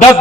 10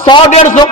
100-150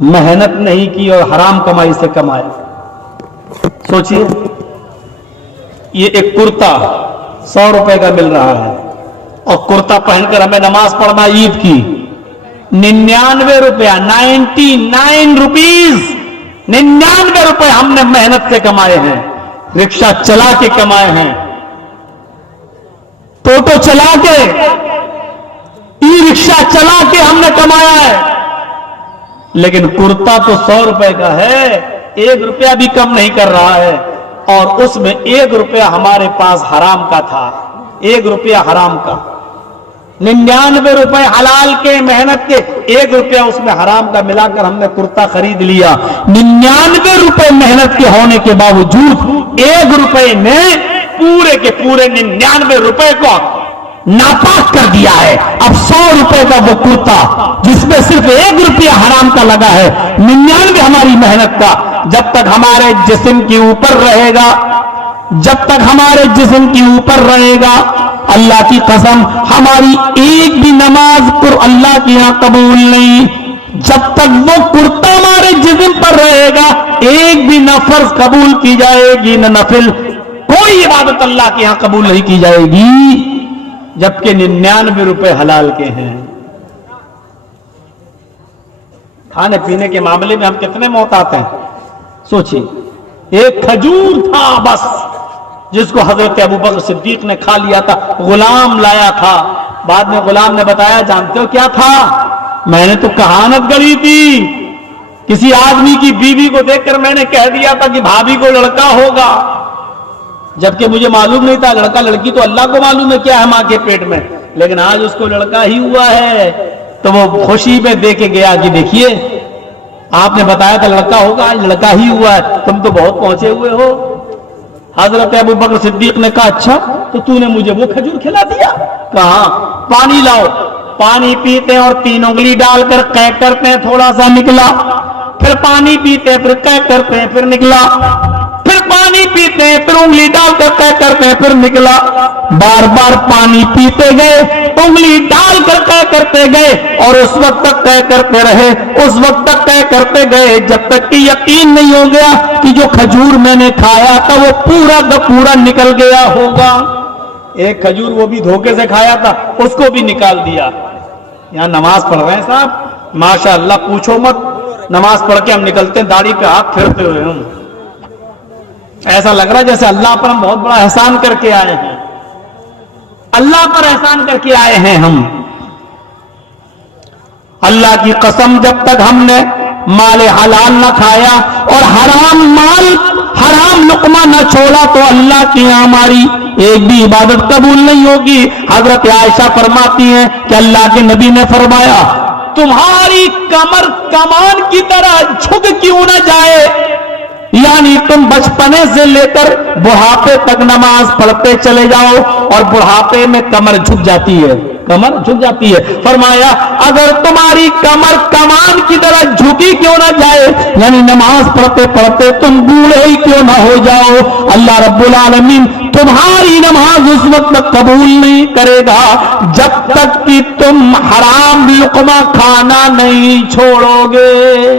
محنت نہیں کی اور حرام کمائی سے کمایا. سوچئے یہ ایک کرتا 100 روپے کا مل رہا ہے اور کرتا پہن کر ہمیں نماز پڑھنا عید کی 99 روپیہ 99 روپیز 99 روپے ہم نے محنت سے کمائے ہیں, رکشہ چلا کے کمائے ہیں, ٹوٹو چلا کے, ای رکشہ چلا کے ہم نے کمایا ہے. لیکن کرتا تو 100 روپے کا ہے, 1 روپیہ بھی کم نہیں کر رہا ہے, اور اس میں 1 روپیہ ہمارے پاس حرام کا تھا, 1 روپیہ حرام کا. 99 روپے حلال کے محنت کے, 1 روپیہ اس میں حرام کا ملا کر ہم نے کرتا خرید لیا. 99 روپے محنت کے ہونے کے باوجود 1 روپے نے پورے کے پورے 99 روپے کو ناپاک کر دیا ہے. اب 100 روپے کا وہ کرتا جس میں صرف 1 روپیہ حرام کا لگا ہے, 99 ہماری محنت کا, جب تک ہمارے جسم کے اوپر رہے گا, جب تک ہمارے جسم کے اوپر رہے گا, اللہ کی قسم ہماری ایک بھی نماز اللہ کے یہاں قبول نہیں. جب تک وہ کرتا ہمارے جسم پر رہے گا, ایک بھی نہ فرض قبول کی جائے گی نہ نفل, کوئی عبادت اللہ کے یہاں قبول نہیں کی جائے گی, جبکہ 99 روپے حلال کے ہیں. کھانے پینے کے معاملے میں ہم کتنے محتاط ہیں. سوچیے ایک کھجور تھا بس جس کو حضرت ابوبکر صدیق نے کھا لیا تھا, غلام لایا تھا. بعد میں غلام نے بتایا, جانتے ہو کیا تھا, میں نے تو کہانت گڑھی تھی, کسی آدمی کی بیوی کو دیکھ کر میں نے کہہ دیا تھا کہ بھابھی کو لڑکا ہوگا, جبکہ مجھے معلوم نہیں تھا. لڑکا لڑکی تو اللہ کو معلوم ہے کیا ہے ماں کے پیٹ میں, لیکن آج اس کو لڑکا ہی ہوا ہے تو وہ خوشی میں دے کے گیا کہ دیکھیے آپ نے بتایا تھا لڑکا ہوگا, آج لڑکا ہی ہوا ہے, تم تو بہت پہنچے ہوئے ہو. حضرت ابوبکر صدیق نے کہا اچھا تو نے مجھے وہ کھجور کھلا دیا. کہا پانی لاؤ. پانی پیتے ہیں اور 3 انگلی ڈال کر قے کرتے ہیں, تھوڑا سا نکلا, پھر پانی پیتے ہیں, پھر قے کرتے ہیں, پھر نکلا, پھر پانی پیتے ہیں, پھر انگلی ڈال کر قے کرتے ہیں, پھر نکلا. بار بار پانی پیتے گئے, انگلی ڈال کر قے کرتے گئے, اور اس وقت تک قے کرتے رہے, اس وقت تک قے کرتے گئے جب تک کہ یقین نہیں ہو گیا کہ جو کھجور میں نے کھایا تھا وہ پورا کا پورا نکل گیا ہوگا. ایک کھجور وہ بھی دھوکے سے کھایا تھا, اس کو بھی نکال دیا. یہاں نماز پڑھ رہے ہیں صاحب, ماشاء اللہ پوچھو مت, نماز پڑھ کے ہم نکلتے ہیں داڑھی پہ ہاتھ پھیرتے ہوئے, ہم ایسا لگ رہا ہے جیسے اللہ پر ہم بہت بڑا احسان کر کے آئے ہیں, اللہ پر احسان کر کے آئے ہیں ہم. اللہ کی قسم جب تک ہم نے مال حلال نہ کھایا اور حرام مال حرام لقمہ نہ چھوڑا تو اللہ کی ہماری ایک بھی عبادت قبول نہیں ہوگی. حضرت عائشہ فرماتی ہیں کہ اللہ کے نبی نے فرمایا تمہاری کمر کمان کی طرح جھک کیوں نہ جائے, یعنی تم بچپنے سے لے کر بڑھاپے تک نماز پڑھتے چلے جاؤ اور بڑھاپے میں کمر جھک جاتی ہے, کمر جھک جاتی ہے. فرمایا اگر تمہاری کمر کمان کی طرح جھکی کیوں نہ جائے, یعنی نماز پڑھتے پڑھتے تم بوڑھے ہی کیوں نہ ہو جاؤ, اللہ رب العالمین تمہاری نماز اس وقت تک قبول نہیں کرے گا جب تک کہ تم حرام لقمہ کھانا نہیں چھوڑو گے.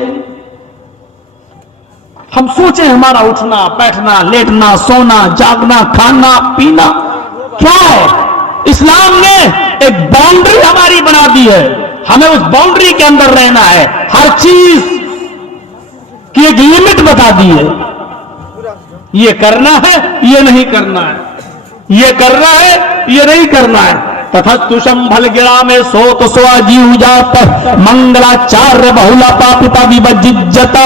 ہم سوچیں ہمارا اٹھنا بیٹھنا لیٹنا سونا جاگنا کھانا پینا کیا ہے. اسلام نے ایک باؤنڈری ہماری بنا دی ہے, ہمیں اس باؤنڈری کے اندر رہنا ہے. ہر چیز کی ایک لمٹ بتا دی ہے, یہ کرنا ہے یہ نہیں کرنا ہے, یہ کرنا ہے یہ نہیں کرنا ہے. تتھستشم بھل گرا میں سو تو سوا جی اجات منگلا چار بہلا پاپتا بھی بجتا.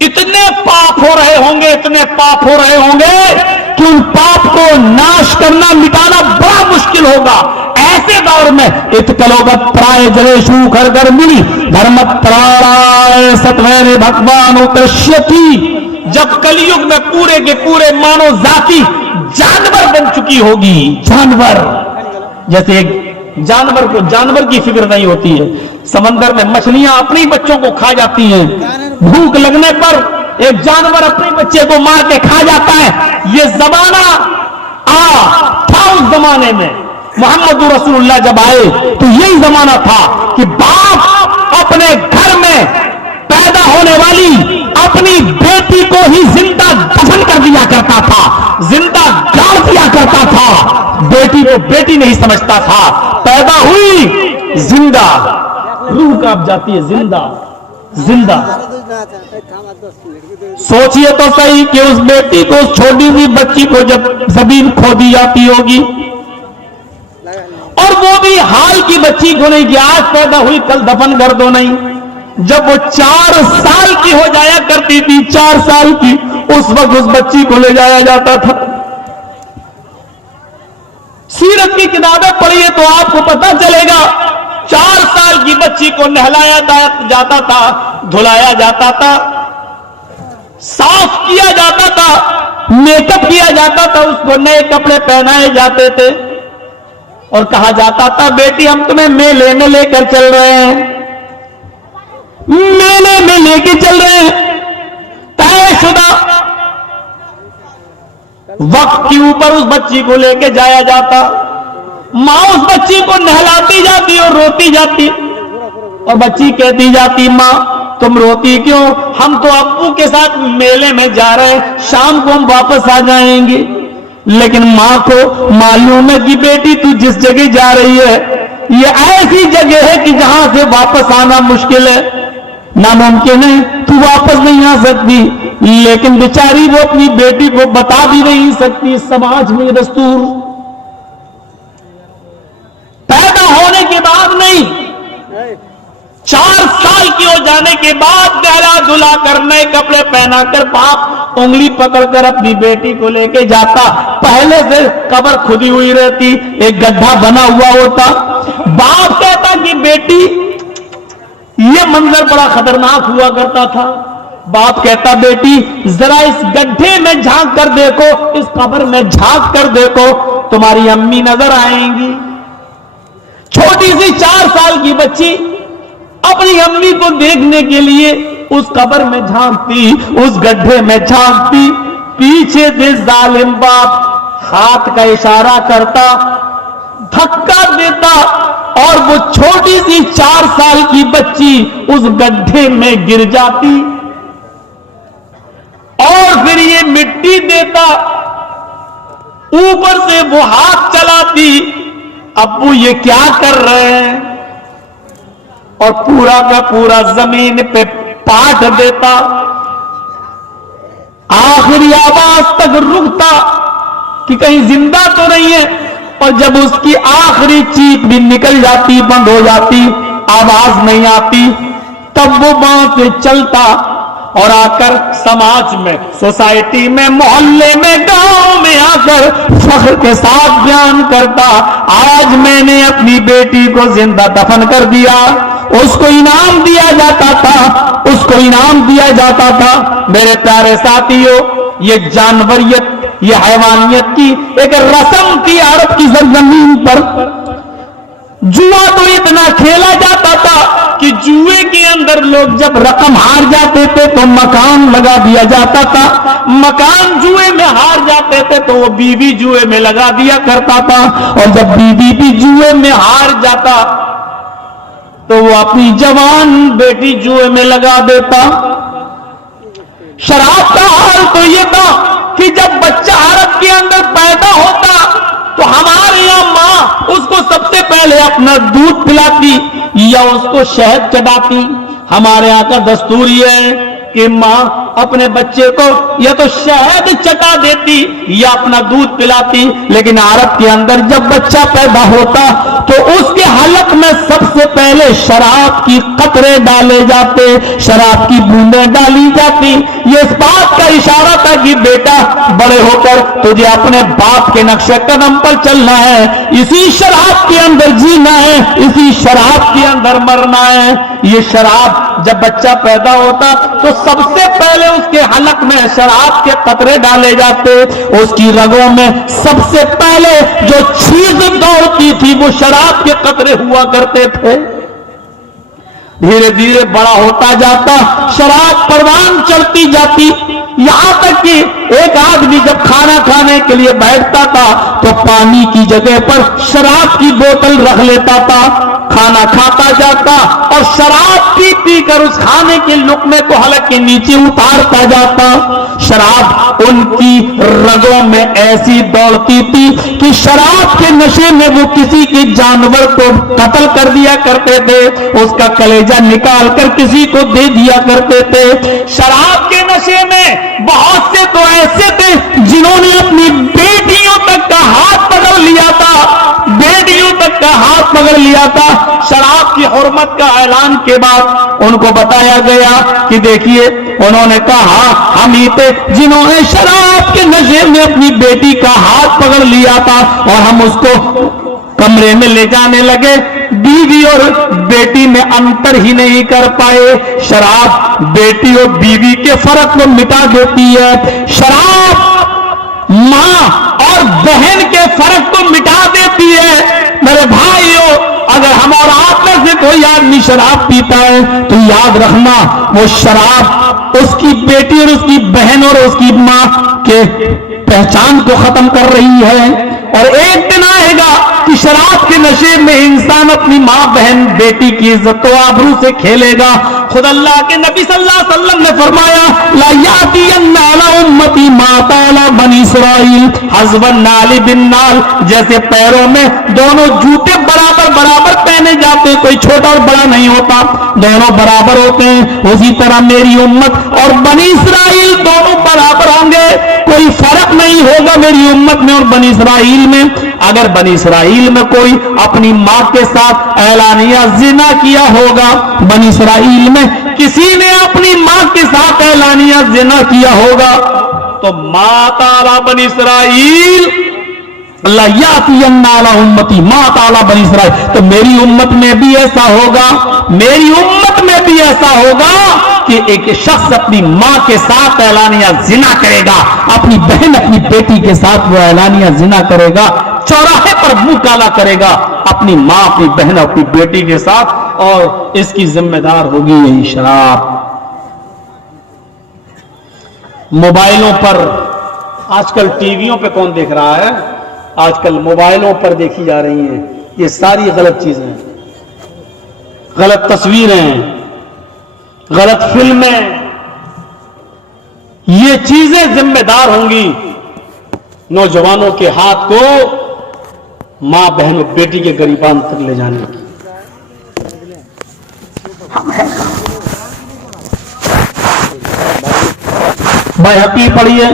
اتنے پاپ ہو رہے ہوں گے, اتنے پاپ ہو رہے ہوں گے کہ ان پاپ کو ناش کرنا مٹانا بڑا مشکل ہوگا. ایسے دور میں اتکلوگت پرائے جریشو گھر گھر ملی دھرمت پرائے ستوین بھگوان اترشیتی, جب کلیوگ میں پورے کے پورے مانو ذاتی جانور بن چکی ہوگی. جانور جیسے ایک جانور کو جانور کی فکر نہیں ہوتی ہے, سمندر میں مچھلیاں اپنی بچوں کو کھا جاتی ہیں, بھوک لگنے پر ایک جانور اپنے بچے کو مار کے کھا جاتا ہے. یہ زمانہ تھا اس زمانے میں. محمد رسول اللہ جب آئے تو یہی زمانہ تھا کہ باپ اپنے گھر میں پیدا ہونے والی اپنی بیٹی کو ہی زندہ دفن کر دیا کرتا تھا، زندہ گاڑ دیا کرتا تھا. بیٹی کو بیٹی نہیں سمجھتا تھا، پیدا ہوئی زندہ، روح کانپ جاتی ہے، زندہ زندہ. سوچئے تو صحیح کہ اس بیٹی کو، اس چھوٹی سی بچی کو جب زمین کھودی جاتی ہوگی، اور وہ بھی حال کی بچی کو نہیں کہ آج پیدا ہوئی کل دفن کر دو، نہیں. جب وہ 4 سال کی ہو جایا کرتی تھی، 4 سال کی، اس وقت اس بچی کو لے جایا جاتا تھا. سیرت کی کتابیں پڑھیے تو آپ کو پتہ چلے گا 4 سال کی بچی کو نہلایا جاتا تھا، دھلایا جاتا تھا، صاف کیا جاتا تھا، میک اپ کیا جاتا تھا، اس کو نئے کپڑے پہنائے جاتے تھے اور کہا جاتا تھا بیٹی ہم تمہیں میلے میں لے کر چل رہے ہیں، میلے میں لے کے چل رہے ہیں. طے شدہ وقت کے اوپر اس بچی کو لے کے جایا جاتا، ماں اس بچی کو نہلاتی جاتی اور روتی جاتی، اور بچی کہتی جاتی ماں تم روتی کیوں، ہم تو ابو کے ساتھ میلے میں جا رہے ہیں، شام کو ہم واپس آ جائیں گے. لیکن ماں کو معلوم ہے کہ بیٹی تو جس جگہ جا رہی ہے یہ ایسی جگہ ہے کہ جہاں سے واپس آنا مشکل ہے، ناممکن ہے، تو واپس نہیں آ سکتی. لیکن بیچاری وہ اپنی بیٹی کو بتا بھی نہیں سکتی. سماج میں دستور پیدا ہونے کے بعد نہیں، 4 سال کی ہو جانے کے بعد نہلا دھلا کر نئے کپڑے پہنا کر باپ انگلی پکڑ کر اپنی بیٹی کو لے کے جاتا. پہلے سے قبر کھدی ہوئی رہتی، ایک گڈھا بنا ہوا ہوتا. باپ کہتا کہ بیٹی یہ منظر بڑا خطرناک ہوا کرتا تھا. باپ کہتا بیٹی ذرا اس گڈھے میں جھانک کر دیکھو، اس قبر میں جھانک کر دیکھو، تمہاری امی نظر آئیں گی. چھوٹی سی 4 سال کی بچی اپنی امی کو دیکھنے کے لیے اس قبر میں جھانکتی، اس گڈھے میں جھانکتی. پیچھے سے ظالم باپ ہاتھ کا اشارہ کرتا، دھکا دیتا، اور وہ چھوٹی سی 4 سال کی بچی اس گڈھے میں گر جاتی. اور پھر یہ مٹی دیتا، اوپر سے وہ ہاتھ چلاتی، ابو یہ کیا کر رہے ہیں، اور پورا کا پورا زمین پہ پاٹ دیتا. آخری آواز تک رکتا کہ کہیں زندہ تو نہیں ہے، اور جب اس کی آخری چیخ بھی نکل جاتی، بند ہو جاتی، آواز نہیں آتی، تب وہ وہاں سے چلتا اور آ کر سماج میں، سوسائٹی میں، محلے میں، گاؤں میں آ کر فخر کے ساتھ بیان کرتا آج میں نے اپنی بیٹی کو زندہ دفن کر دیا. اس کو انعام دیا جاتا تھا، اس کو انعام دیا جاتا تھا. میرے پیارے ساتھیوں، یہ جانوریت، یہ حیوانیت کی ایک رسم تھی عرب کی سرزمین پر. جوا تو اتنا کھیلا جاتا تھا کہ جوئے کے اندر لوگ جب رقم ہار جاتے تھے تو مکان لگا دیا جاتا تھا، مکان جوئے میں ہار جاتے تھے تو وہ بیوی جوئے میں لگا دیا کرتا تھا، اور جب بیوی بھی جوئے میں ہار جاتا تو وہ اپنی جوان بیٹی جوئے میں لگا دیتا. شراب کا حال تو یہ تھا کہ جب بچہ عرب کے اندر پیدا ہوتا تو ہمارے یہاں ماں اس کو سب سے پہلے اپنا دودھ پلاتی یا اس کو شہد چباتی. ہمارے یہاں کا دستور یہ ہے کہ ماں اپنے بچے کو یا تو شہد چٹا دیتی یا اپنا دودھ پلاتی. لیکن عرب کے اندر جب بچہ پیدا ہوتا تو اس کے حلق میں سب سے پہلے شراب کی قطرے ڈالے جاتے، شراب کی بوندیں ڈالی جاتی. یہ اس بات کا اشارہ تھا کہ بیٹا بڑے ہو کر تجھے اپنے باپ کے نقش قدم پر چلنا ہے، اسی شراب کے اندر جینا ہے، اسی شراب کے اندر مرنا ہے. یہ شراب جب بچہ پیدا ہوتا تو سب سے پہلے اس کے حلق میں شراب کے قطرے ڈالے جاتے. اس کی رگوں میں سب سے پہلے جو چیز دوڑتی تھی وہ شراب کے قطرے ہوا کرتے تھے. دھیرے دھیرے بڑا ہوتا جاتا، شراب پروان چڑھتی جاتی، یہاں تک کہ ایک آدمی جب کھانا کھانے کے لیے بیٹھتا تھا تو پانی کی جگہ پر شراب کی بوتل رکھ لیتا تھا. کھانا کھاتا جاتا اور شراب پی پی کر اس کھانے کے لقمے کو حلق کے نیچے اتارتا جاتا. شراب ان کی رگوں میں ایسی دوڑتی تھی کہ شراب کے نشے میں وہ کسی کے جانور کو قتل کر دیا کرتے تھے, اس کا کلیجہ نکال کر کسی کو دے دیا کرتے تھے. شراب کے نشے میں بہت سے تو ایسے تھے جنہوں نے اپنی بیٹیوں تک کا ہاتھ پکڑ لیا تھا, بیٹیوں تک کا ہاتھ پکڑ لیا تھا. شراب کی حرمت کا اعلان کے بعد ان کو بتایا گیا کہ دیکھیے, انہوں نے کہا ہم ہی تھے جنہوں نے شراب کے نشے میں اپنی بیٹی کا ہاتھ پکڑ لیا تھا اور ہم اس کو کمرے میں لے جانے لگے, بیوی اور بیٹی میں انتر ہی نہیں کر پائے. شراب بیٹی اور بیوی کے فرق کو مٹا دیتی ہے, شراب ماں اور بہن کے فرق کو مٹا دیتی ہے. میرے بھائیو, اگر ہم اور آپ میں سے کوئی آدمی شراب پیتا ہے تو یاد رکھنا وہ شراب اس کی بیٹی اور اس کی بہن اور اس کی ماں کے پہچان کو ختم کر رہی ہے. اور ایک دن آئے گا کہ شراب کے نشے میں انسان اپنی ماں بہن بیٹی کی عزت و آبرو سے کھیلے گا. خود اللہ کے نبی صلی اللہ علیہ وسلم نے فرمایا لا یاتین علی امتی ما طال بنی اسرائیل حسب النال بالنال, جیسے پیروں میں دونوں جوتے برابر برابر پہنے جاتے, کوئی چھوٹا اور بڑا نہیں ہوتا, دونوں برابر ہوتے ہیں, اسی طرح میری امت اور بنی اسرائیل دونوں برابر ہوں گے, کوئی فرق نہیں ہوگا میری امت میں اور بنی اسرائیل میں. اگر بنی اسرائیل میں کوئی اپنی ماں کے ساتھ اعلانیہ زنا کیا ہوگا, بنی اسرائیل میں کسی نے اپنی ماں کے ساتھ اعلانیہ زنا کیا ہوگا, تو ماں تعالی بنی اسرائیل اللہ یاتین علی امتی ماں تعالی بنی اسرائیل, تو میری امت میں بھی ایسا ہوگا, میری امت میں بھی ایسا ہوگا کہ ایک شخص اپنی ماں کے ساتھ اعلانیہ زنا کرے گا, اپنی بہن اپنی بیٹی کے ساتھ وہ اعلانیہ زنا کرے گا, چوراہے پر منہ کالا کرے گا اپنی ماں اپنی بہن اپنی بیٹی کے ساتھ, اور اس کی ذمہ دار ہوگی یہی شراب. موبائلوں پر آج کل ٹی ویوں پہ کون دیکھ رہا ہے, آج کل موبائلوں پر دیکھی جا رہی ہیں یہ ساری غلط چیزیں, غلط تصویریں, غلط فلمیں, یہ چیزیں ذمہ دار ہوں گی نوجوانوں کے ہاتھ کو ماں بہن اور بیٹی کے گریبان تک لے جانے کی. بحقی پڑھیے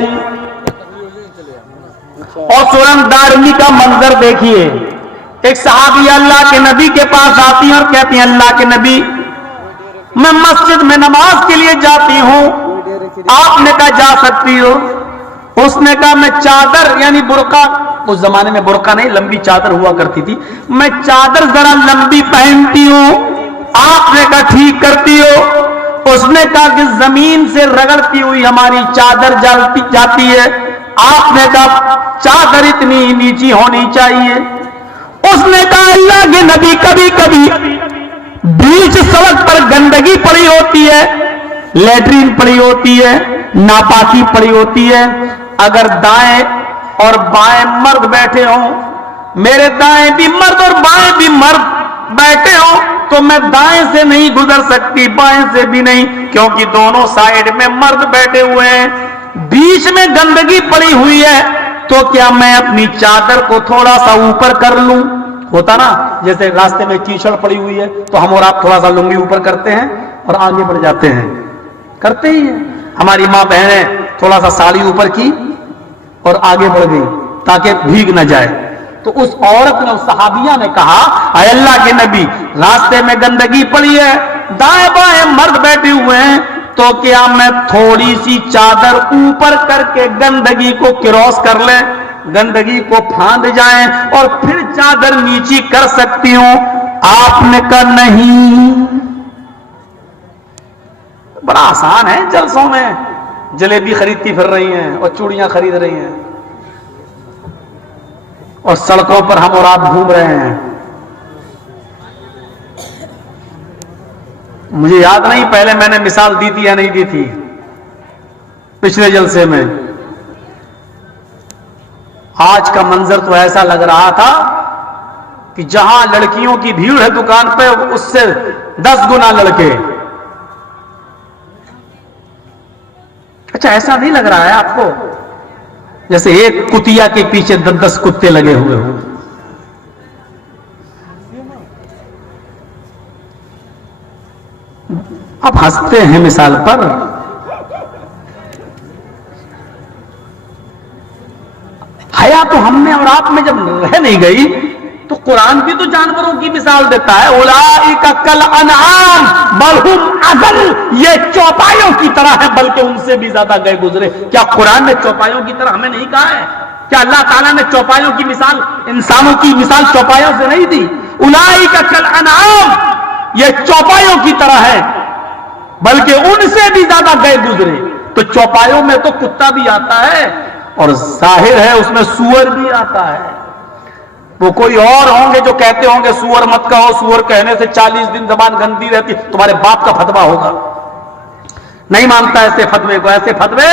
اور سورن دارمی کا منظر دیکھیے. ایک صحابی اللہ کے نبی کے پاس آتی ہیں اور کہتی ہیں اللہ کے نبی میں مسجد میں نماز کے لیے جاتی ہوں, آپ نے کہا جا سکتی ہو. اس نے کہا میں چادر یعنی برقع, اس زمانے میں برقع نہیں لمبی چادر ہوا کرتی تھی, میں چادر ذرا لمبی پہنتی ہوں. آپ نے کہا ٹھیک کرتی ہو. اس نے کہا کہ زمین سے رگڑتی ہوئی ہماری چادر جاتی ہے. آپ نے کہا چادر اتنی نیچی ہونی چاہیے. اس نے کہا اللہ کے نبی کبھی کبھی بیچ سڑک پر گندگی پڑی ہوتی ہے, لیٹرین پڑی ہوتی ہے, ناپاکی پڑی ہوتی ہے, اگر دائیں اور بائیں مرد بیٹھے ہوں, میرے دائیں بھی مرد اور بائیں بھی مرد بیٹھے ہوں, تو میں دائیں سے نہیں گزر سکتی بائیں سے بھی نہیں, کیونکہ دونوں سائیڈ میں مرد بیٹھے ہوئے ہیں, بیچ میں گندگی پڑی ہوئی ہے, تو کیا میں اپنی چادر کو تھوڑا سا اوپر کر لوں؟ ہوتا نا جیسے راستے میں کیچڑ پڑی ہوئی ہے تو ہم اور آپ تھوڑا سا لنگی اوپر کرتے ہیں اور آگے بڑھ جاتے ہیں, کرتے ہی ہیں. ہماری ماں بہنیں تھوڑا سا ساڑی اوپر کی اور آگے بڑھ گئی تاکہ بھیگ نہ جائے. تو اس عورت نے, اس صحابیہ نے کہا اے اللہ کے نبی راستے میں گندگی پڑی ہے, دائیں بائیں مرد بیٹھے ہوئے ہیں, تو کیا میں تھوڑی سی چادر اوپر کر کے گندگی کو کراس کر لیں, گندگی کو پھاند جائیں اور پھر چادر نیچی کر سکتی ہوں؟ آپ نے کہا نہیں. بڑا آسان ہے, جلسوں میں جلیبی خریدتی پھر رہی ہیں اور چوڑیاں خرید رہی ہیں اور سڑکوں پر ہم اور آپ گھوم رہے ہیں. مجھے یاد نہیں پہلے میں نے مثال دی تھی یا نہیں دی تھی پچھلے جلسے میں. آج کا منظر تو ایسا لگ رہا تھا کہ جہاں لڑکیوں کی بھیڑ ہے دکان پہ اس سے 10 گنا لڑکے. اچھا ایسا نہیں لگ رہا ہے آپ کو جیسے ایک کتیا کے پیچھے 10 کتے لگے ہوئے ہوں؟ اب ہنستے ہیں مثال پر. حیا تو ہم میں اور آپ میں جب رہ نہیں گئی تو قرآن بھی تو جانوروں کی مثال دیتا ہے. اولئک کالانعام بل ھم اضل. یہ چوپایوں کی طرح ہے بلکہ ان سے بھی زیادہ گئے گزرے. کیا قرآن نے چوپایوں کی طرح ہمیں نہیں کہا ہے؟ کیا اللہ تعالیٰ نے چوپایوں کی مثال انسانوں کی مثال چوپایوں سے نہیں دی؟ اولئک کالانعام یہ چوپایوں کی طرح ہے بلکہ ان سے بھی زیادہ گئے گزرے. تو چوپایوں میں تو کتا بھی آتا ہے اور ظاہر ہے اس میں سور بھی آتا ہے. وہ کوئی اور ہوں گے جو کہتے ہوں گے سور مت کہو، سور کہنے سے 40 دن زبان گندی رہتی. تمہارے باپ کا فتویٰ ہوگا. نہیں مانتا ایسے فتوے کو. ایسے فتوے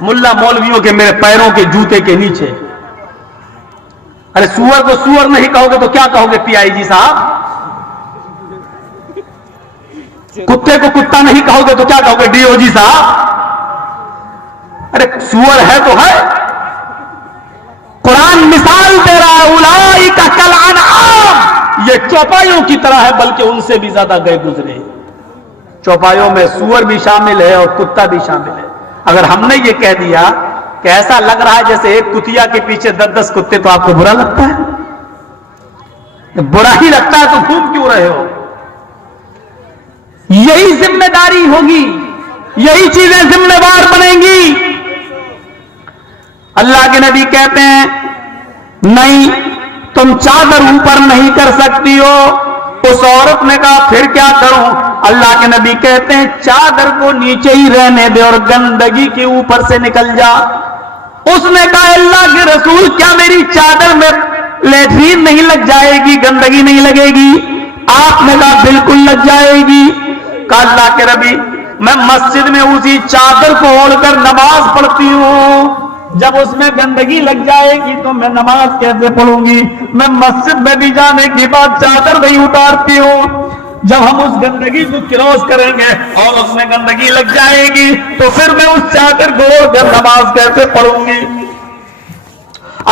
ملا مولویوں کے میرے پیروں کے جوتے کے نیچے. ارے سور کو سور نہیں کہو گے تو کیا کہو گے پی آئی جی صاحب؟ کتے کو کتا نہیں کہو گے تو کیا کہو گے ڈی او جی صاحب؟ ارے سور ہے تو ہے. قرآن مثال دے رہا ہے اولئک کالانعام یہ چوپایوں کی طرح ہے بلکہ ان سے بھی زیادہ گئے گزرے. چوپایوں میں سور بھی شامل ہے اور کتا بھی شامل ہے. اگر ہم نے یہ کہہ دیا کہ ایسا لگ رہا ہے جیسے ایک کتیا کے پیچھے 10 کتے تو آپ کو برا لگتا ہے؟ برا ہی لگتا ہے تو گھوم کیوں رہے ہو؟ یہی ذمہ داری ہوگی، یہی چیزیں ذمہ دار بنیں گی. اللہ کے نبی کہتے ہیں نہیں تم چادر اوپر نہیں کر سکتی ہو. اس عورت نے کہا پھر کیا کروں؟ اللہ کے نبی کہتے ہیں چادر کو نیچے ہی رہنے دے اور گندگی کے اوپر سے نکل جا. اس نے کہا اللہ کے رسول کیا میری چادر میں لیٹرین نہیں لگ جائے گی، گندگی نہیں لگے گی؟ آپ نے کہا بالکل لگ جائے گی. کہا اللہ کے نبی میں مسجد میں اسی چادر کو اوڑھ کر نماز پڑھتی ہوں، جب اس میں گندگی لگ جائے گی تو میں نماز کیسے پڑھوں گی؟ میں مسجد میں بھی جانے کے بعد چادر نہیں اتارتی ہوں. جب ہم اس گندگی کو کراس کریں گے اور اس میں گندگی لگ جائے گی تو پھر میں اس چادر کو اوڑھ کر نماز کیسے پڑھوں گی؟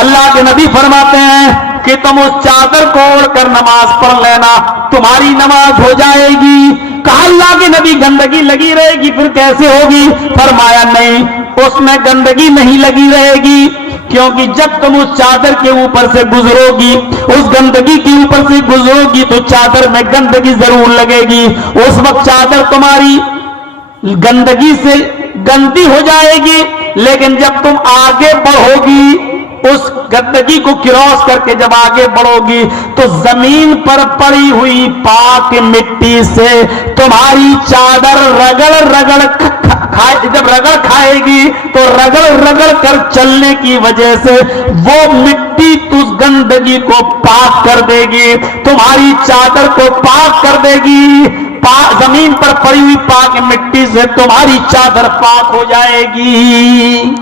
اللہ کے نبی فرماتے ہیں کہ تم اس چادر کو اوڑھ کر نماز پڑھ لینا، تمہاری نماز ہو جائے گی. کہا اللہ کے نبی گندگی لگی رہے گی پھر کیسے ہوگی؟ فرمایا نہیں اس میں گندگی نہیں لگی رہے گی، کیونکہ جب تم اس چادر کے اوپر سے گزرو گی، اس گندگی کے اوپر سے گزرو گی تو چادر میں گندگی ضرور لگے گی. اس وقت چادر تمہاری گندگی سے گندی ہو جائے گی، لیکن جب تم آگے بڑھو گی اس گندگی کو کراس کر کے جب آگے بڑھو گی تو زمین پر پڑی ہوئی پاک مٹی سے تمہاری چادر رگڑ رگڑ جب رگڑ کھائے گی تو رگڑ رگڑ کر چلنے کی وجہ سے وہ مٹی اس گندگی کو پاک کر دے گی، تمہاری چادر کو پاک کر دے گی. زمین پر پڑی ہوئی پاک مٹی سے تمہاری چادر پاک ہو جائے گی.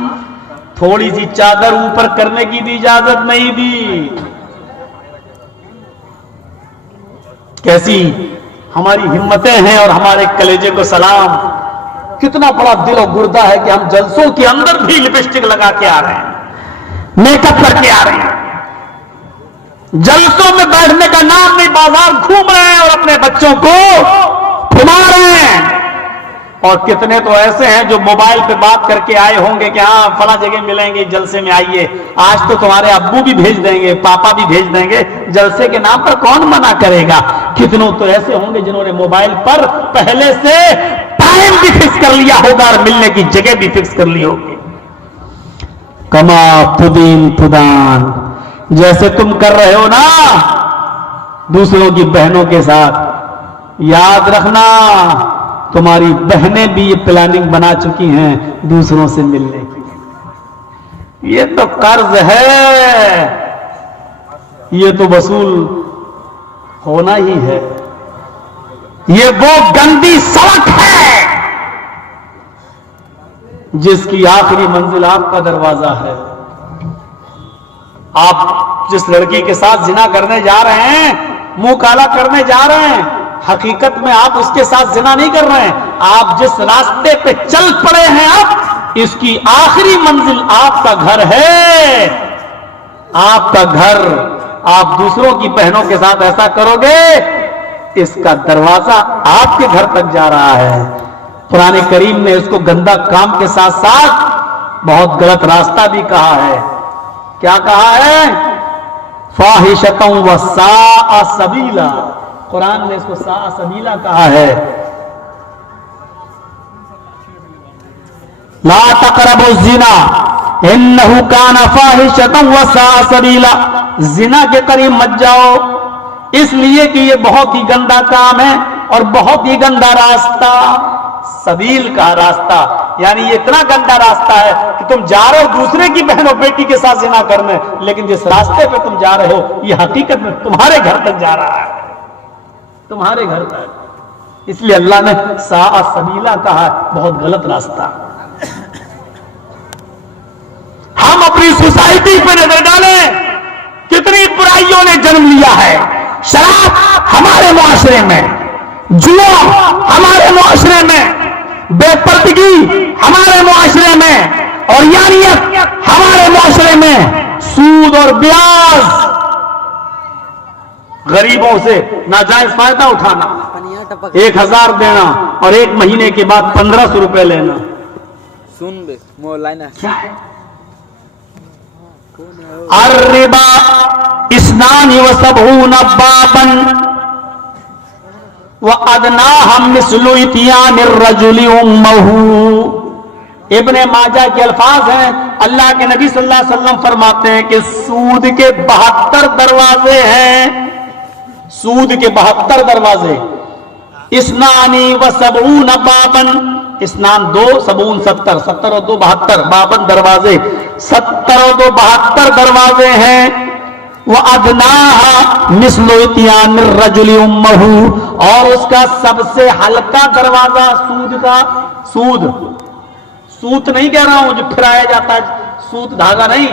تھوڑی سی چادر اوپر کرنے کی بھی اجازت نہیں دی. کیسی ہماری ہمتیں ہیں اور ہمارے کلیجے کو سلام. کتنا بڑا دل و گردہ ہے کہ ہم جلسوں کے اندر بھی لپسٹک لگا کے آ رہے ہیں، میک اپ کر کے آ رہے ہیں، جلسوں میں بیٹھنے کا نام نہیں، بازار گھوم رہے ہیں اور اپنے بچوں کو گھما رہے ہیں. اور کتنے تو ایسے ہیں جو موبائل پہ بات کر کے آئے ہوں گے کہ ہاں فلاں جگہ ملیں گے، جلسے میں آئیے. آج تو تمہارے ابو بھی بھیج دیں گے، پاپا بھی بھیج دیں گے، جلسے کے نام پر کون منع کرے گا؟ کتنوں تو ایسے ہوں گے جنہوں نے موبائل پر پہلے سے ٹائم بھی فکس کر لیا ہوگا اور ملنے کی جگہ بھی فکس کر لی ہوگی. کما تدین تدان، جیسے تم کر رہے ہو نا دوسروں کی بہنوں کے ساتھ، یاد رکھنا تمہاری بہنیں بھی یہ پلاننگ بنا چکی ہیں دوسروں سے ملنے کی. یہ تو قرض ہے، یہ تو وصول ہونا ہی ہے. یہ وہ گندی سڑک ہے جس کی آخری منزل آپ کا دروازہ ہے. آپ جس لڑکی کے ساتھ زنا کرنے جا رہے ہیں، منہ کالا کرنے جا رہے ہیں، حقیقت میں آپ اس کے ساتھ زنا نہیں کر رہے ہیں. آپ جس راستے پہ چل پڑے ہیں اب، اس کی آخری منزل آپ کا گھر ہے. آپ کا گھر. آپ دوسروں کی بہنوں کے ساتھ ایسا کرو گے، اس کا دروازہ آپ کے گھر تک جا رہا ہے. قرآن کریم نے اس کو گندا کام کے ساتھ ساتھ بہت غلط راستہ بھی کہا ہے. کیا کہا ہے؟ فاحشۃ وساء سبیلا. قرآن نے اس کو ساء سبیلا کہا ہے. لا تقربوا الزنا انہ کان فاحشۃ وساء سبیلا. زنا کے قریب مت جاؤ، اس لیے کہ یہ بہت ہی گندا کام ہے اور بہت ہی گندا راستہ. سبیل کا راستہ یعنی یہ اتنا گندا راستہ ہے کہ تم جا رہے ہو دوسرے کی بہن اور بیٹی کے ساتھ زنا کرنے، لیکن جس راستے پہ تم جا رہے ہو یہ حقیقت میں تمہارے گھر تک جا رہا ہے، تمہارے گھر تک. اس لیے اللہ نے ساء سبیلا کہا ہے، بہت غلط راستہ. ہم اپنی سوسائٹی پہ نظر ڈالیں، کتنی برائیوں نے جنم لیا ہے. شراب ہمارے معاشرے میں، جوا ہمارے معاشرے میں، بے پردگی ہمارے معاشرے میں، اور یانیت ہمارے معاشرے میں، سود اور بیاج، غریبوں سے ناجائز فائدہ اٹھانا، 1000 دینا اور 1 مہینے کے بعد 1500 روپے لینا. سن بے مولانا کیا ہے؟ الربا اثنان وسبعون بابا وادناهم مثل اتيان الرجل امه. ابن ماجہ کے الفاظ ہیں، اللہ کے نبی صلی اللہ علیہ وسلم فرماتے ہیں کہ سود کے 72 دروازے ہیں. سود کے 72 دروازے. اثنان وسبعون بابا، اسنان 2 70 70 70 اور 2 72 52 دروازے، 70 اور 2 72 دروازے ہیں. وَأَدْنَاهَا مِثْلُ إِتْيَانِ الرَّجُلِ أُمَّهُ، اور اس کا سب سے ہلکا دروازہ سود کا. سود نہیں کہہ رہا ہوں جو پھرایا جاتا ہے، سود دھاگا نہیں،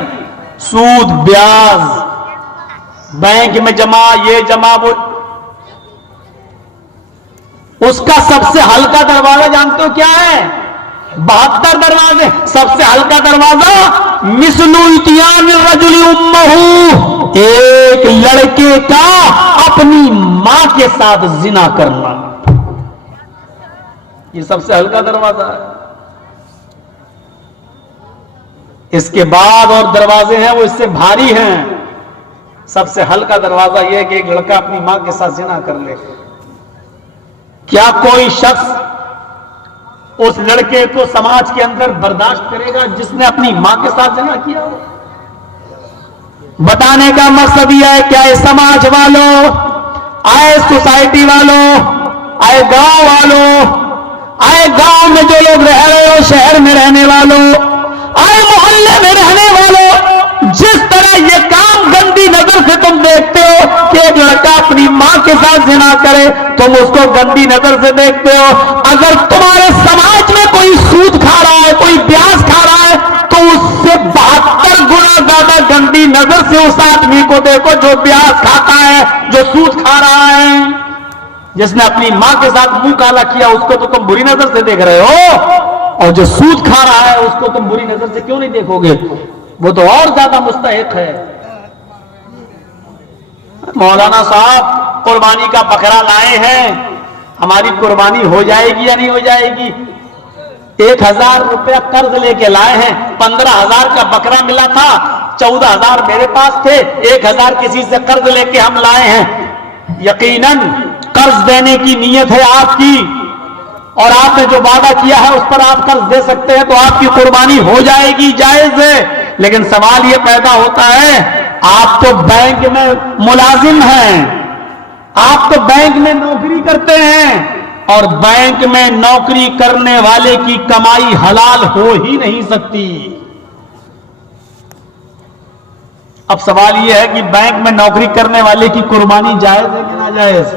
سود بیاج، بینک میں جمع، یہ جمع وہ. اس کا سب سے ہلکا دروازہ جانتے ہو کیا ہے؟ 72 دروازے. سب سے ہلکا دروازہ مثل اتیان الرجل امہ، ایک لڑکے کا اپنی ماں کے ساتھ زنا کرنا. یہ سب سے ہلکا دروازہ ہے. اس کے بعد اور دروازے ہیں وہ اس سے بھاری ہیں. سب سے ہلکا دروازہ یہ ہے کہ ایک لڑکا اپنی ماں کے ساتھ زنا کر لے. کیا کوئی شخص اس لڑکے کو سماج کے اندر برداشت کرے گا جس نے اپنی ماں کے ساتھ زنا کیا؟ بتانے کا مقصد یہ ہے کہ آئے سماج والوں، آئے سوسائٹی والوں، آئے گاؤں والوں، آئے گاؤں میں جو لوگ رہ رہے ہو، شہر میں رہنے والوں، آئے محلے میں رہنے والوں، جس طرح یہ کام گندی نظر سے تم دیکھتے ہو کہ ایک لڑکا اپنی ماں کے ساتھ زنا کرے، تم اس کو گندی نظر سے دیکھتے ہو. اگر تمہارے سماج میں کوئی سود کھا رہا ہے، کوئی بیاج کھا رہا ہے، تو اس سے 72 گنا زیادہ گندی نظر سے اس آدمی کو دیکھو جو بیاج کھاتا ہے، جو سود کھا رہا ہے. جس نے اپنی ماں کے ساتھ منہ کالا کیا اس کو تو تم بری نظر سے دیکھ رہے ہو، اور جو سود کھا رہا ہے اس کو تم بری نظر سے کیوں نہیں دیکھو گے؟ وہ تو اور زیادہ مستحق ہے. مولانا صاحب قربانی کا بکرا لائے ہیں، ہماری قربانی ہو جائے گی یا نہیں ہو جائے گی؟ 1000 روپیہ قرض لے کے لائے ہیں، 15000 کا بکرا ملا تھا، 14000 میرے پاس تھے، 1000 کسی سے قرض لے کے ہم لائے ہیں. یقیناً قرض دینے کی نیت ہے آپ کی، اور آپ نے جو وعدہ کیا ہے اس پر آپ قرض دے سکتے ہیں، تو آپ کی قربانی ہو جائے گی، جائز ہے. لیکن سوال یہ پیدا ہوتا ہے، آپ تو بینک میں ملازم ہیں، آپ تو بینک میں نوکری کرتے ہیں، اور بینک میں نوکری کرنے والے کی کمائی حلال ہو ہی نہیں سکتی. اب سوال یہ ہے کہ بینک میں نوکری کرنے والے کی قربانی جائز ہے کہ ناجائز؟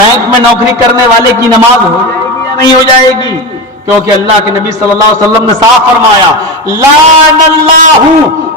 بینک میں نوکری کرنے والے کی نماز ہو جائے گی یا نہیں ہو جائے گی؟ کیونکہ اللہ کے نبی صلی اللہ علیہ وسلم نے صاف فرمایا، لعن اللہ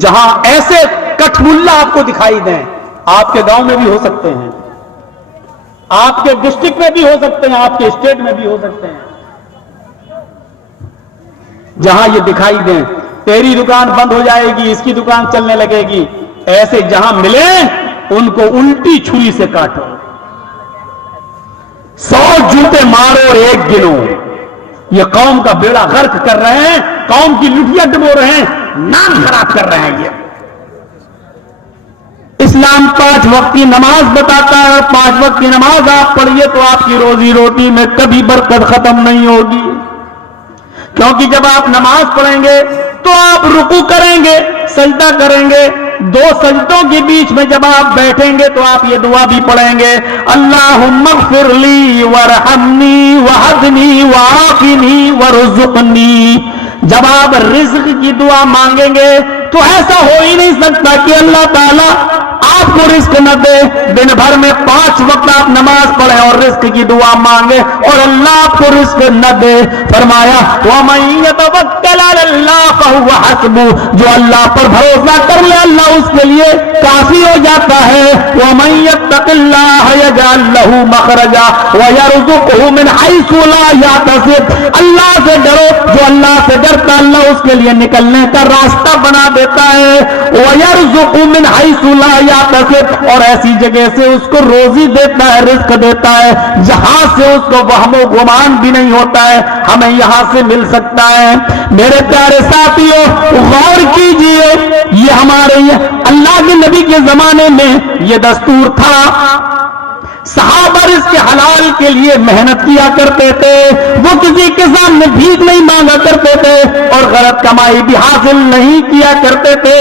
جہاں ایسے کٹھملا آپ کو دکھائی دیں، آپ کے گاؤں میں بھی ہو سکتے ہیں، آپ کے ڈسٹرکٹ میں بھی ہو سکتے ہیں، آپ کے اسٹیٹ میں بھی ہو سکتے ہیں، جہاں یہ دکھائی دیں تیری دکان بند ہو جائے گی، اس کی دکان چلنے لگے گی، ایسے جہاں ملے ان کو الٹی چھری سے کاٹو، 100 جوتے مارو اور ایک گنو۔ یہ قوم کا بیڑا غرق کر رہے ہیں، قوم کی لٹیاں ڈبو رہے ہیں، نام خراب کر رہے ہیں۔ یہ اسلام 5 وقت کی نماز بتاتا ہے، 5 وقت کی نماز آپ پڑھیے تو آپ کی روزی روٹی میں کبھی برکت ختم نہیں ہوگی، کیونکہ جب آپ نماز پڑھیں گے تو آپ رکوع کریں گے، سجدہ کریں گے، 2 سجدوں کے بیچ میں جب آپ بیٹھیں گے تو آپ یہ دعا بھی پڑھیں گے، اللہم اغفر لی وارحمنی وہدنی وعافنی وارزقنی۔ جب آپ رزق کی دعا مانگیں گے تو ایسا ہو ہی نہیں سکتا کہ اللہ تعالیٰ آپ کو رزق نہ دے۔ دن بھر میں 5 وقت آپ نماز پڑھیں اور رزق کی دعا مانگے اور اللہ آپ کو رزق نہ دے۔ فرمایا وَمَن يَتَوَكَّلْ عَلَى اللَّهِ فَهُوَ حَسْبُهُ، جو اللہ پر بھروسہ کر لے اللہ اس کے لیے کافی ہو جاتا ہے۔ وَمَن يَتَّقِ اللَّهَ يَجْعَل لَّهُ مَخْرَجًا وَيَرْزُقْهُ مِنْ حَيْثُ لَا يَحْتَسِبُ، اللہ سے ڈرو، جو اللہ سے ڈرتا اللہ اس کے لیے نکلنے کا راستہ بنا دیتا ہے۔ وَيَرْزُقْهُ مِنْ حَيْثُ لَا يَحْتَسِبُ، اور ایسی جگہ سے اس کو روزی دیتا ہے، رزق دیتا ہے جہاں سے اس کو وہم و گمان بھی نہیں ہوتا ہے ہمیں یہاں سے مل سکتا ہے۔ میرے پیارے ساتھیوں غور کیجئے، یہ ہمارے اللہ کے نبی کے زمانے میں یہ دستور تھا، صحابہ رزق حلال کے لیے محنت کیا کرتے تھے، وہ کسی کے سامنے بھیک نہیں مانگا کرتے تھے اور غلط کمائی بھی حاصل نہیں کیا کرتے تھے۔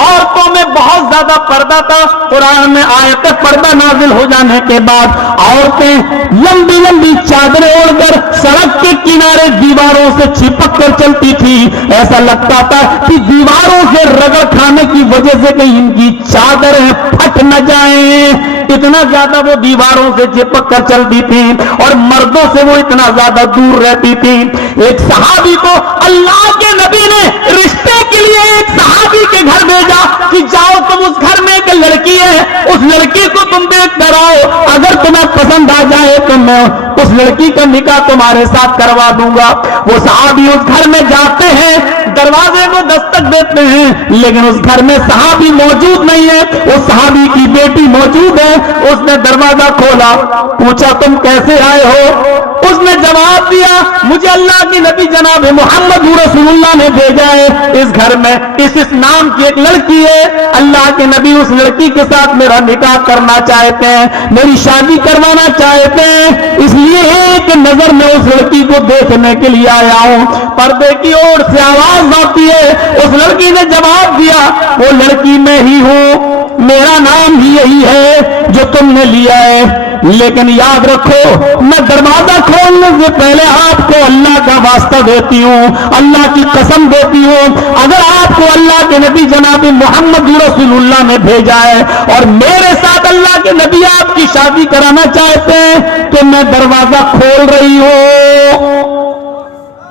عورتوں میں بہت زیادہ پردہ تھا، قرآن میں آیت پردہ نازل ہو جانے کے بعد عورتیں لمبی لمبی چادریں اوڑھ کر سڑک کے کنارے دیواروں سے چھپک کر چلتی تھی، ایسا لگتا تھا کہ دیواروں سے رگڑ کھانے کی وجہ سے کہیں ان کی چادریں پھٹ نہ جائیں، اتنا زیادہ وہ دیواروں سے چپک کر چلتی تھی اور مردوں سے وہ اتنا زیادہ دور رہتی تھی۔ ایک صحابی کو اللہ کے نبی نے رشتے کے لیے ایک صحابی کے گھر بھیجا کہ جاؤ تم اس گھر میں ایک لڑکی ہے، اس لڑکی کو تم دیکھ کر آؤ، اگر تمہیں پسند آ جائے تو میں اس لڑکی کا نکاح تمہارے ساتھ کروا دوں گا۔ وہ صحابی اس گھر میں جاتے ہیں، دروازے کو دستک دیتے ہیں لیکن اس گھر میں صحابی موجود نہیں ہے، اس صحابی کی بیٹی موجود ہے۔ اس نے دروازہ کھولا، پوچھا تم کیسے آئے ہو؟ اس نے جواب دیا مجھے اللہ کے نبی جناب محمد رسول اللہ نے بھیجا ہے، اس گھر میں اس نام کی ایک لڑکی ہے، اللہ کے نبی اس لڑکی کے ساتھ میرا نکاح کرنا چاہتے ہیں، میری شادی کروانا چاہتے ہیں، اس لیے ایک نظر میں اس لڑکی کو دیکھنے کے لیے آیا ہوں۔ پردے کی اور سے آواز آتی ہے، اس لڑکی نے جواب دیا وہ لڑکی میں ہی ہوں، میرا نام بھی یہی ہے جو تم نے لیا ہے، لیکن یاد رکھو میں دروازہ کھولنے سے پہلے آپ کو اللہ کا واسطہ دیتی ہوں، اللہ کی قسم دیتی ہوں، اگر آپ کو اللہ کے نبی جناب محمد رسول اللہ نے بھیجا ہے اور میرے ساتھ اللہ کے نبی آپ کی شادی کرانا چاہتے ہیں تو میں دروازہ کھول رہی ہوں،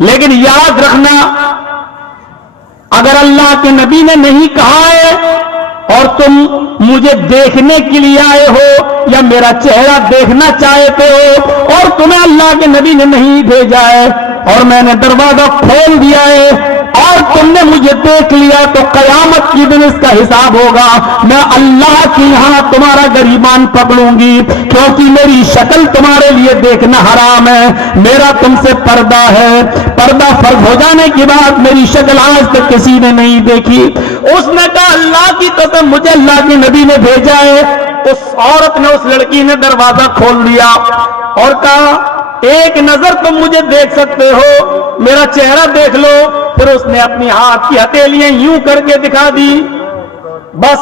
لیکن یاد رکھنا اگر اللہ کے نبی نے نہیں کہا ہے اور تم مجھے دیکھنے کے لیے آئے ہو یا میرا چہرہ دیکھنا چاہتے ہو اور تمہیں اللہ کے نبی نے نہیں بھیجا ہے اور میں نے دروازہ کھول دیا ہے اور تم نے مجھے دیکھ لیا تو قیامت کی دن اس کا حساب ہوگا، میں اللہ کے یہاں تمہارا گریبان پکڑوں گی، کیونکہ میری شکل تمہارے لیے دیکھنا حرام ہے، میرا تم سے پردہ ہے، پردہ فرض ہو جانے کے بعد میری شکل آج تک کسی نے نہیں دیکھی۔ اس نے کہا اللہ کی قسم مجھے اللہ کے نبی نے بھیجا ہے۔ اس عورت نے، اس لڑکی نے دروازہ کھول دیا اور کہا ایک نظر تم مجھے دیکھ سکتے ہو، میرا چہرہ دیکھ لو۔ پھر اس نے اپنی ہاتھ کی ہتھیلیاں یوں کر کے دکھا دی، بس